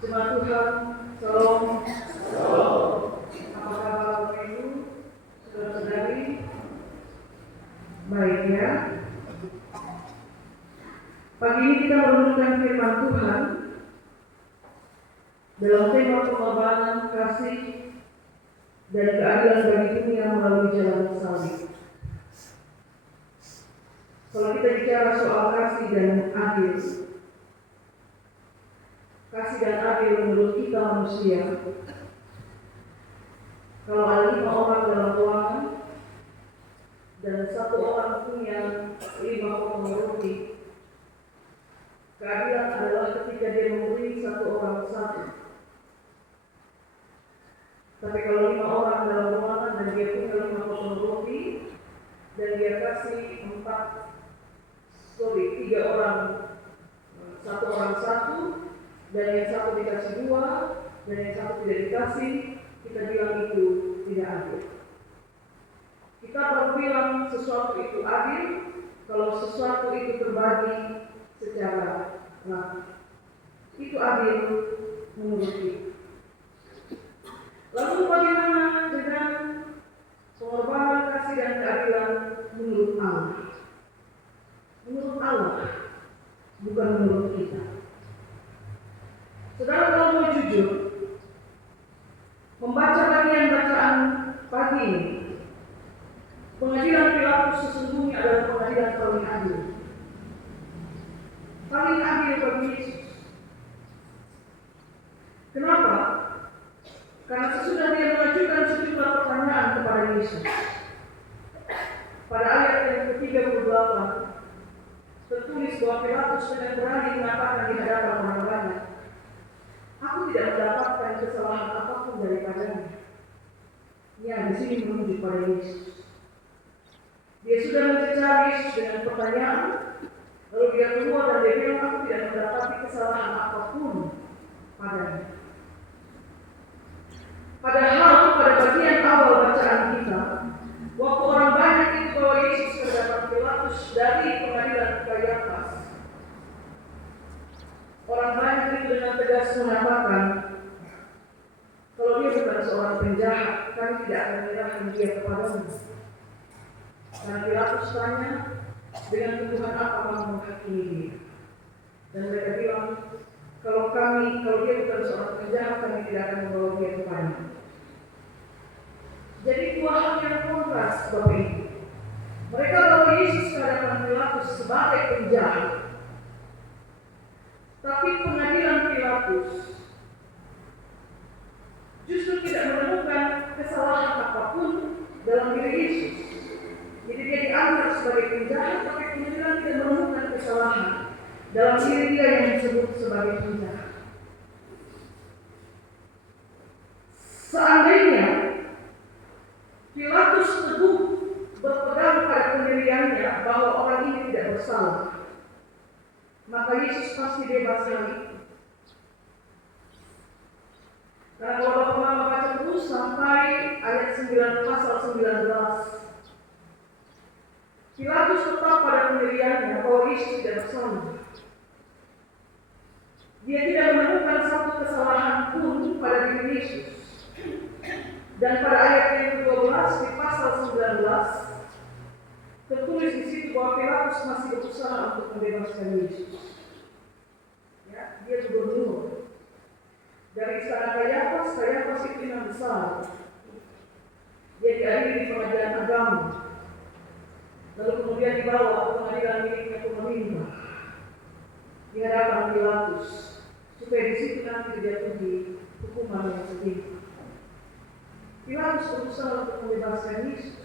Jemaat Tuhan, Shalom. Apa kabar Bapak Ibu, saudara-saudari? Baik ya. Pagi ini kita merenungkan firman Tuhan dalam tema pengorbanan kasih dan keadilan bagi dunia melalui jalan salib. Kalau kita bicara soal kasih dan adil, kasih dan adil menurut kita manusia, kalau ada 5 orang dalam ruangan dan 1 orang punya 5 potong roti, keadilan adalah ketika dia memberi 1 orang 1. Tapi kalau 5 orang dalam ruangan dan dia punya 5 potong roti dan dia kasih 3 orang, 1 orang 1, dan yang 1 dikasih 2 dan yang 1 tidak dikasih, kita bilang itu tidak adil. Kita baru bilang sesuatu itu adil kalau sesuatu itu terbagi secara rata. Itu adil menurut kita. Lalu bagaimana dengan pengorbanan kasih dan keadilan menurut Allah? Menurut Allah, bukan menurut kita. Saudara, kalau mau jujur, membaca bagian bacaan pagi ini, pengadilan Pilatus sesungguhnya adalah pengadilan paling adil. Paling adil bagi Yesus. Kenapa? Karena sesudah dia mengajukan sejumlah pertanyaan kepada Yesus, pada ayat yang ke-38 tertulis bahwa Pilatus dengan berani mengatakan di hadapan orang banyak, "Aku tidak mendapatkan kesalahan apapun daripadanya." Ya, di sini menunjuk pada Yesus. Dia sudah mencecar Yesus dengan pertanyaan, lalu dia keluar dan dia bilang, "Aku tidak mendapati kesalahan apapun padanya." Padahal pada bagian awal bacaan kita, waktu orang banyak itu bawa Yesus ke hadapan Pilatus dari pengadilan Kayafas, orang banyak itu dengan tegas mengatakan, kalau dia bukan seorang penjahat, kami tidak akan menyerahkan dia kepadamu. Dan Pilatus tanya, dengan tuduhan apa kamu menghakimi dia? Dan mereka bilang, kalau dia bukan seorang penjahat, kami tidak akan membawa dia kepadamu. Jadi 2 hal yang kontras, Bapak Ibu. Mereka bawa Yesus ke hadapan Pilatus sebagai penjahat. Tapi pengadilan Pilatus justru tidak menemukan kesalahan apapun dalam diri Yesus. Jadi dia dianggap sebagai penjahat, tapi pengadilan tidak menemukan kesalahan dalam diri dia yang disebut sebagai penjahat. Seandainya Pilatus teguh berpegang pada pendiriannya bahwa orang ini tidak bersalah, maka Yesus pasti bebas dari itu. Karena kalau Bapak baca terus sampai ayat 9 pasal 19, Pilatus tetap pada pendiriannya bahwa Yesus tidak bersalah. Dia tidak menemukan satu kesalahan pun pada diri Yesus. Dan pada ayat yang ke-12 di pasal 19 tertulis di situ bahwa Pilatus masih berusaha untuk membebaskan Yesus. Ya, dia gubernur dari istana Kayafas itu imam besar. Dia dihadiri di pengadilan agama, lalu kemudian dibawa ke pengadilan miliknya pemerintah di hadapan Pilatus, supaya di situ nanti dijatuhi hukuman yang setimpal. Pilatus berusaha untuk membebaskan Yesus.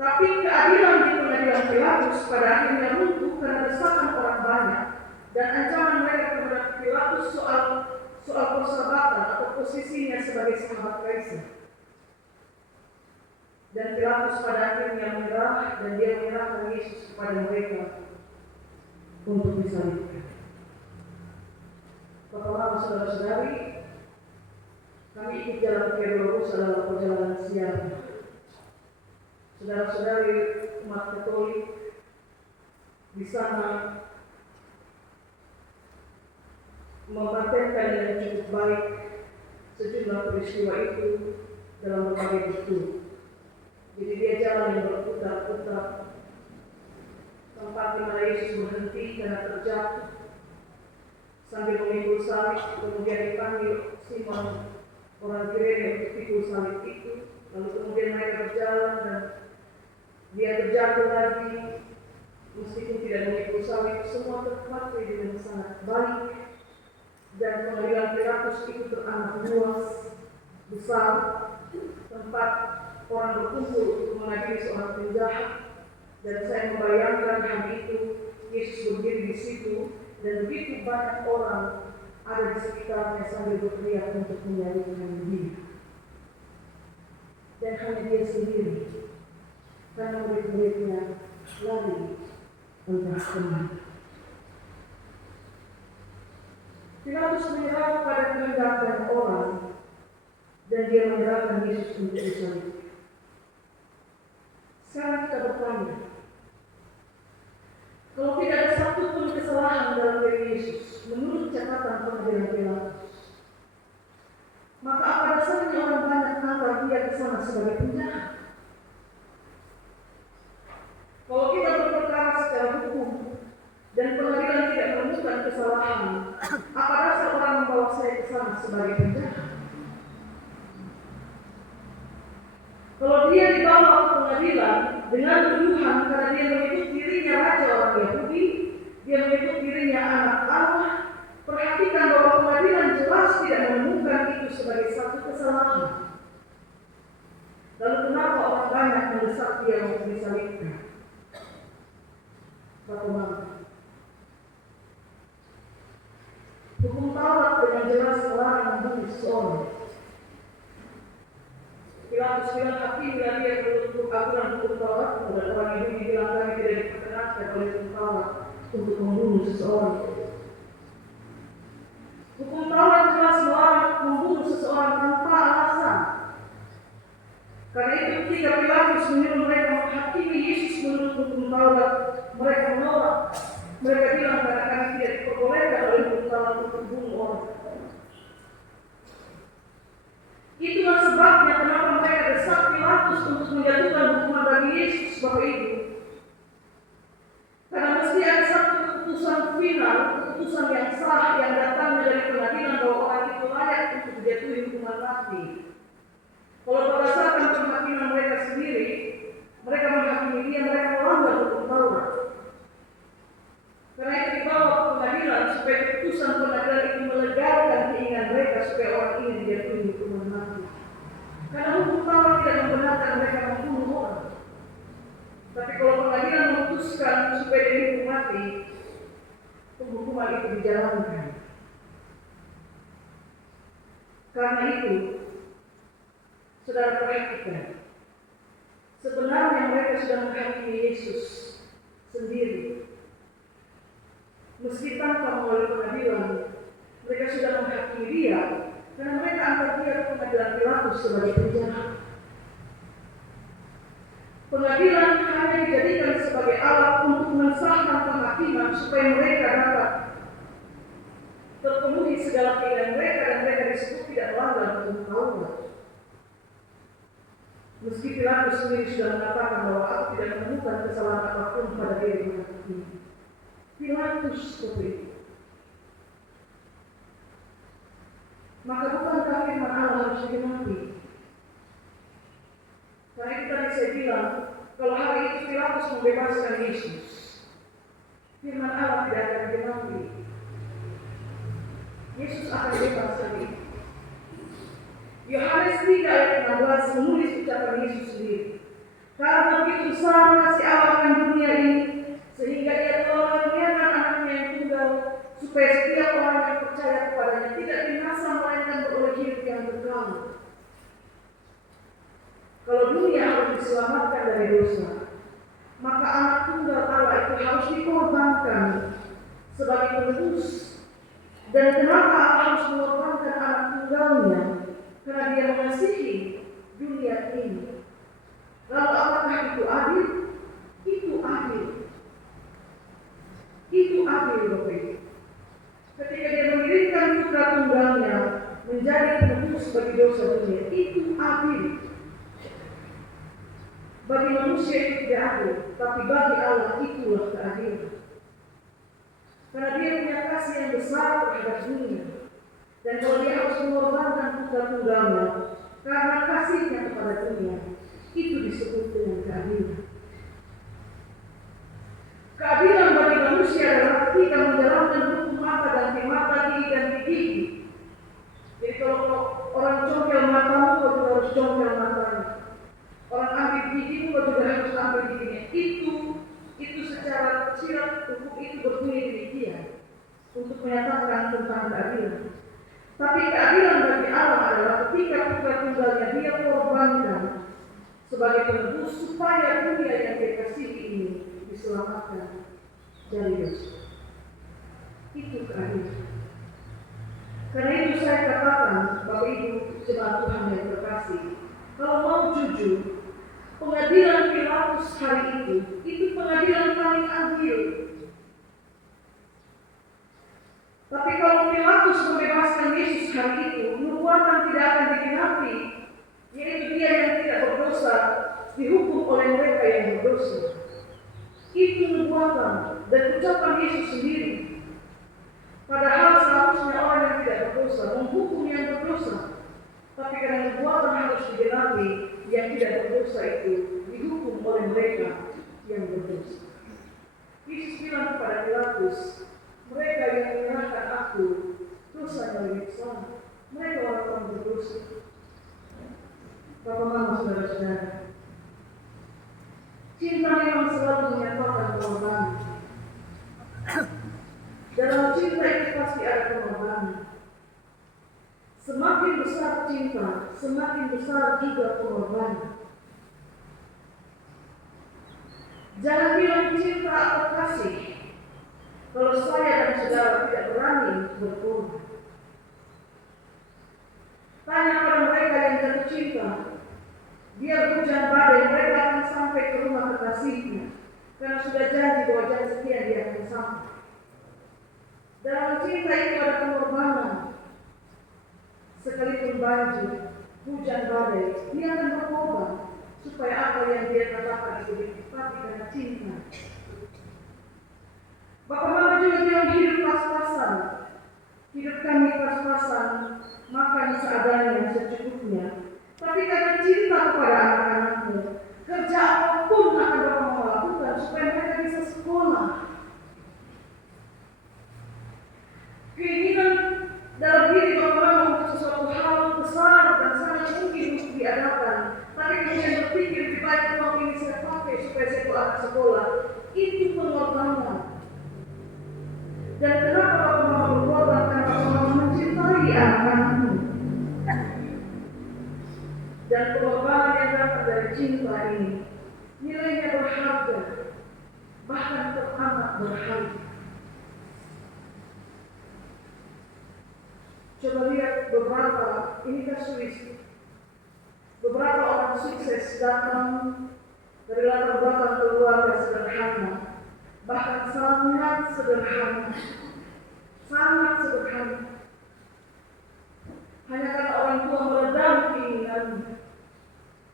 Tapi keadilan di pengadilan Pilatus pada akhirnya runtuh karena desakan orang banyak dan ancaman mereka kepada Pilatus soal persahabatan atau posisinya sebagai sahabat Kaisar. Dan Pilatus pada akhirnya menyerah dan dia menyerahkan Yesus kepada mereka untuk disalibkan. Bapak-bapak, saudara-saudari, kami ikut jalan ke Dolorosa dalam perjalanan siang. Saudara-saudari umat Katolik di sana mematenkan dengan cukup baik sejumlah peristiwa itu dalam berbagai buku. Jadi dia jalan yang berputar-putar tempat di mana Yesus berhenti karena terjatuh sambil memikul salib, kemudian dipanggil Simon orang Kirene untuk pikul salib itu, lalu kemudian mereka berjalan dan dia terjatuh lagi meskipun tidak memikul salib. Semua terpakai dengan sangat baik dan pengadilan Pilatus itu teramat luas, besar, tempat orang berkumpul untuk mengadili seorang penjahat. Dan saya membayangkan hari itu Yesus berdiri di situ dan begitu banyak orang ada di sekitarnya sambil berteriak untuk menyalibkan dia. Dan hanya dia sendiri, karena murid-muridnya lari entah kemana. Pilatus menyerah pada kehendak orang dan dia menyerahkan Yesus untuk disalib. Sekarang kita bertanya, kalau tidak ada satu pun kesalahan dalam diri Yesus menurut catatan pengadilan Pilatus, maka apa dasarnya orang banyak menganggap dia ke sana sebagai penjahat? Kalau kita berperkara secara hukum dan pengadilan tidak menemukan kesalahan, apa dasar orang membawa saya ke sana sebagai penjahat? Kalau dia dibawa ke pengadilan dengan tuduhan karena dia menyebut dirinya raja orang Yahudi, dia menyebut dirinya anak Allah, perhatikan bahwa pengadilan jelas tidak menemukan itu sebagai satu kesalahan. Lalu kenapa orang banyak mendesak dia untuk disalibkan? Bagaimana? Hukum Taurat dengan jelas melarang membunuh seseorang. Pilatus bilang hakim bila dia menutup aturan hukum Taurat, dan orang Yahudi bilang kami tidak diperkenankan oleh hukum Taurat untuk membunuh seseorang. Hukum Taurat jelas melarang membunuh seseorang tanpa alasan. Karena itu ketika Pilatus menyuruh mereka menghakimi Yesus menurut hukum Taurat, mereka menolak. Mereka bilang karena kami tidak diperbolehkan oleh hukum Taurat untuk membunuh orang. Itulah sebabnya kenapa mereka desak Pilatus untuk menjatuhkan hukuman bagi Yesus, Bapak Ibu. Karena mesti ada satu keputusan final, keputusan yang sah yang datangnya dari pengadilan bahwa orang itu layak untuk dijatuhi hukuman mati. Kalau berdasarkan penghakiman mereka sendiri, mereka menghakimi dia, mereka melanggar hukum Taurat. Karena itu dibawa ke pengadilan supaya keputusan pengadilan itu melegakan keinginan mereka supaya orang ini dijatuhi hukuman mati. Karena hukum Taurat tidak membenarkan mereka membunuh orang. Tapi kalau pengadilan memutuskan supaya dia dihukum mati, penghukuman itu dijalankan. Karena itu, saudara perhatikan, sebenarnya mereka sudah menghakimi Yesus sendiri. Meski tanpa melalui pengadilan, mereka sudah menghakimi dia karena mereka anggap dia ke pengadilan Pilatus sebagai penjahat. Pengadilan hanya dijadikan sebagai alat untuk mensahkan penghakiman supaya mereka dapat terpenuhi segala keinginan mereka dan mereka disebut tidak melanggar hukum Taurat. Meski Pilatus sendiri sudah mengatakan bahwa aku tidak menemukan kesalahan apapun pada diri menghakimi. Pilatus seperti itu. Maka bukankah firman Allah harus digenapi? Karena itu tadi saya bilang, kalau hari itu Pilatus membebaskan Yesus, firman Allah tidak akan digenapi. Yesus akan bebas lagi. Yohanes 3 ayat 16 menulis ucapan Yesus sendiri. Karena begitu besar kasih Allah akan dunia ini, sehingga dia telah mengaruniakan anaknya yang tunggal, supaya setiap orang yang percaya kepadanya tidak binasa melainkan beroleh hidup yang kekal. Kalau dunia harus diselamatkan dari dosa, maka anak tunggal Allah itu harus dikorbankan sebagai penebus. Dan kenapa Allah harus mengorbankan anak tunggalnya? Karena dia mengasihi dunia ini. Lalu apakah itu adil? Itu adil. Itu adil, Bapak. Ketika dia mengirimkan menjadi penebus bagi dosa dunia. Itu adil. Bagi manusia itu tidak adil, tapi bagi Allah itulah keadilan. Karena Dia punya kasih yang besar terhadap dunia. Dan kalau Dia harus mengorbankan putra tunggalnya karena kasihnya kepada dunia, itu disebut dengan keadilan. Keadilan bagi manusia adalah tidak menjalankan hukum mata dan mata, gigi dan gigi. Jadi kalau orang congkel matamu, kau juga harus congkel matanya. Orang ambil gigimu, kau juga harus ambil giginya. Itu secara sirat hukum itu berbunyi demikian untuk menyatakan tentang keadilan. Tapi keadilan bagi Allah adalah ketika putra tunggalnya Dia korbankan sebagai penebus supaya dunia yang Dia kasihi ini diselamatkan dari dosa. Itu keadilan. Karena itu saya katakan, Bapak Ibu jemaat Tuhan yang terkasih, kalau mau jujur, pengadilan Pilatus hari itu pengadilan paling adil. Tapi kalau Pilatus membebaskan Yesus hari itu, nubuatan tidak akan digenapi, yaitu Dia yang tidak berdosa dihukum oleh mereka yang berdosa. Itu nubuatan dan ucapan Yesus sendiri. Padahal seharusnya orang yang tidak berdosa menghukum yang berdosa, tapi karena nubuatan harus digenapi, yang tidak berdosa itu dihukum oleh mereka yang berdosa. Yesus bilang kepada Pilatus, mereka yang menyerahkan aku, dosanya lebih besar. Mereka orang-orang berdosa. Bapak Mama, saudara-saudara, cinta memang selalu menyatakan pengorbanan. Dalam cinta itu pasti ada pengorbanan. Semakin besar cinta, semakin besar juga pengorbanan. Jangan bilang cinta atau kasih kalau saya dan saudara tidak berani berkorban. Tanya pada mereka yang jatuh cinta, biar hujan badai mereka akan sampai ke rumah kekasihnya, karena sudah janji bahwa jam sekian dia akan sampai. Dalam cinta itu ada pengorbanan. Sekalipun banjir, hujan badai, dia akan berkorban supaya apa yang dia katakan itu ditepati karena cinta. Bapak Mama juga bilang hidup pas-pasan. Hidup kami pas-pasan, makan seadanya secukupnya. Tapi karena cinta kepada anak-anakmu, kerja apapun akan Bapak Mama lakukan supaya mereka bisa sekolah. Keinginan dalam diri Bapak Mama untuk sesuatu hal besar dan sangat mungkin untuk diadakan, tapi kemudian berpikir lebih baik uang ini saya pakai supaya saya ke anak sekolah. Itu pengorbanan. Dan kenapa Bapak Mama berkorban? Karena Bapak Mama mencintai anak-anakmu. Dan pengorbanan yang datang dari cinta ini nilainya berharga, bahkan teramat berharga. Coba lihat ini kasuistik. Beberapa orang sukses datang dari latar belakang keluarga sederhana, bahkan sangat sederhana. Hanya karena orang tua meredam keinginannya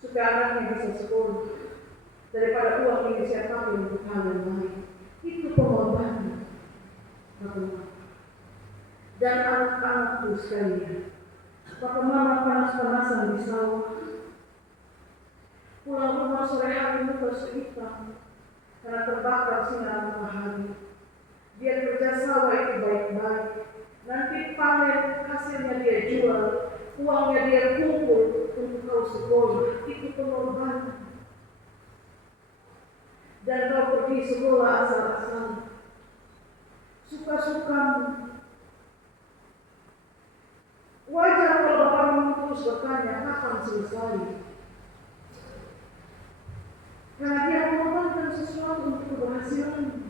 supaya anaknya bisa sekolah, daripada uang ini saya pakai untuk hal yang lain. Itu pengorbanan. Dan anak-anakku sekalian, Bapak Mama panas-panasan di sawah, pulang rumah sore hari muka hitam karena terbakar sinar matahari. Dia kerja sawah itu baik-baik, nanti panen hasilnya dia jual, uangnya dia kumpul untuk kau sekolah. Itu pengorbanan. Dan kau pergi sekolah asal-asalan, suka-sukamu. Wajar kalau Bapak Mama terus bertanya kapan selesai. Karena dia mengorbankan sesuatu untuk keberhasilan.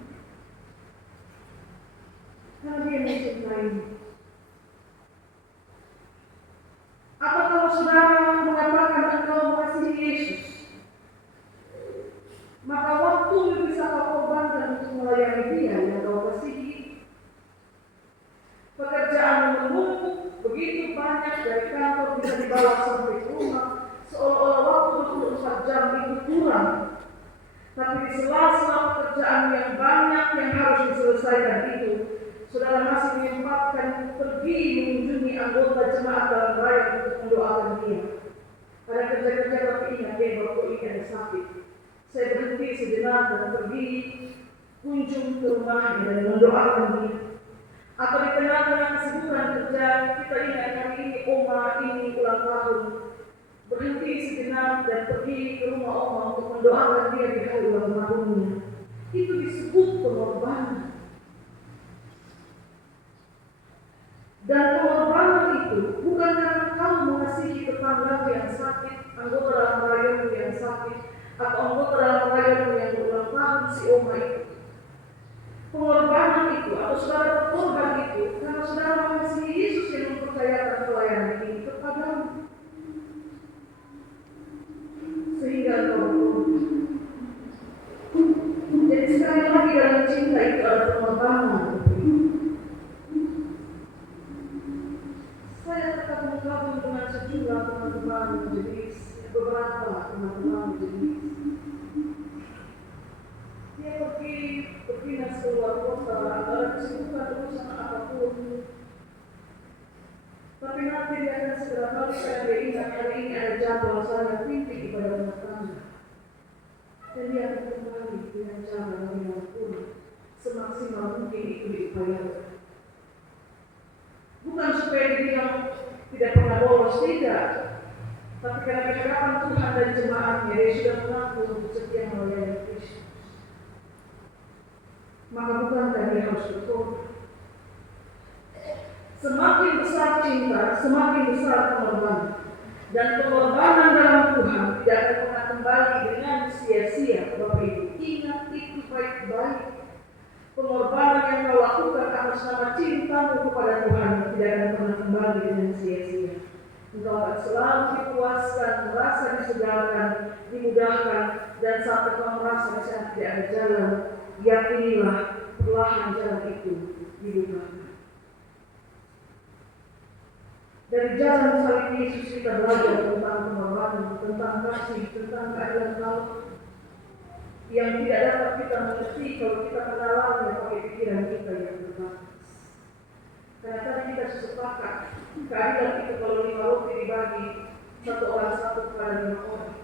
Karena dia mencintai. Atau kalau saudara mengatakan engkau mengasihi Yesus, maka waktu bisa kau korbankan untuk melayani Dia yang kau kasihi. Pekerjaan menumpuk, begitu banyak dari kantor bisa dibawa sampai ke rumah, seolah-olah waktu 24 jam itu kurang. Tapi di sela-sela pekerjaan yang banyak yang harus diselesaikan itu, saudara masih menyempatkan pergi mengunjungi anggota jemaat dalam raya untuk mendoakan dia. Ada kerja-kerja tapi ingat dia bahwa ini ada sakit. Saya berhenti sejenak dan pergi kunjung ke rumahnya dan mendoakan dia. Atau di tengah-tengah kesibukan kerja, kita ingat hari ini oma ini ulang tahun. Berhenti sejenak dan pergi ke rumah oma untuk mendoakan dia di hari ulang tahunnya. Itu disebut pengorbanan. Dan pengorbanan itu bukan karena kamu mengasihi tetangga yang sakit, anggota dalam rayamu yang sakit, atau anggota dalam rayamu yang berulang tahun si oma itu. Pengorbanan itu atau saudara berkorban itu karena saudara mengasihi Yesus yang mempercayakan pelayanan ini kepadamu. Sehingga engkau berkorban. Jadi sekali lagi dalam cinta itu ada pengorbanan. Saya tetap bergabung dengan sejumlah teman-teman majelis, beberapa teman-teman majelis. Dia pergi berdinas keluar kota, ada kesibukan urusan apapun. Tapi nanti dia akan segera balik karena dia ingat hari ini ada jadwal saya pimpin ibadah rumah tangga. Dan dia akan kembali dengan cara bagaimanapun semaksimal mungkin itu diupayakan. Bukan supaya dibilang tidak pernah bolos, tidak. Tapi karena di hadapan Tuhan dan jemaatnya dia sudah mengaku untuk setia melayani Kristus. Maka bukankah dia harus berkorban? Semakin besar cinta, semakin besar pengorbanan. Dan pengorbanan dalam Tuhan tidak akan pernah kembali dengan sia-sia. Bapak Ibu, ingat itu baik-baik. Pengorbanan yang kau lakukan atas nama cintamu kepada Tuhan tidak akan pernah kembali dengan sia-sia. Engkau akan selalu dipuaskan, merasa disegarkan, dimudahkan, dan saat engkau merasa misalnya tidak ada jalan, yakinilah perlahan jalan itu dibukakan. Dari jalan salib Yesus kita belajar tentang pengorbanan, tentang kasih, tentang keadilan Allah yang tidak dapat kita mengerti kalau kita mengalaminya pakai pikiran kita yang terbatas. Karena tadi kita sepakat keadilan itu kalau 5 roti dibagi satu orang satu kepada 5 orang.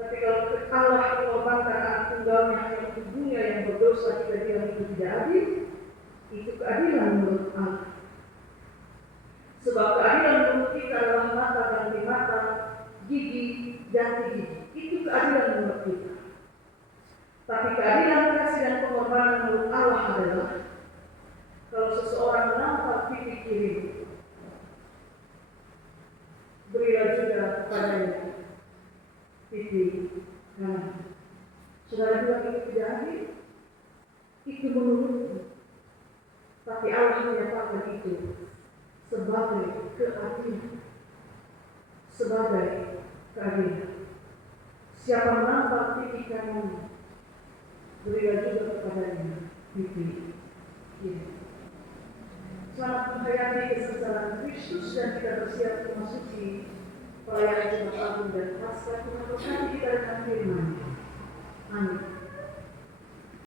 Tapi kalau Allah mengorbankan anak tunggalnya yang tubuhnya yang berdosa kita bilang itu tidak adil, itu keadilan menurut Allah. Sebab keadilan menurut kita adalah mata ganti mata, gigi ganti gigi. Itu keadilan menurut kita. Tapi keadilan kasih dan pengorbanan menurut Allah adalah kalau seseorang menampar pipi kiri, berilah juga kepadanya pipi kanan. Saudara bilang itu tidak adil, itu menurutmu. Tapi Allah menyatakan itu sebagai keadilan, sebagai keadilan. Siapa menampar pipi kanan, berilah juga kepadanya pipi kiri. Selamat menghayati kesengsaraan Kristus dan kita bersiap memasuki pelayanan Jumat Agung dan Paskah. Tuhan berkati kita dengan firman. Amin.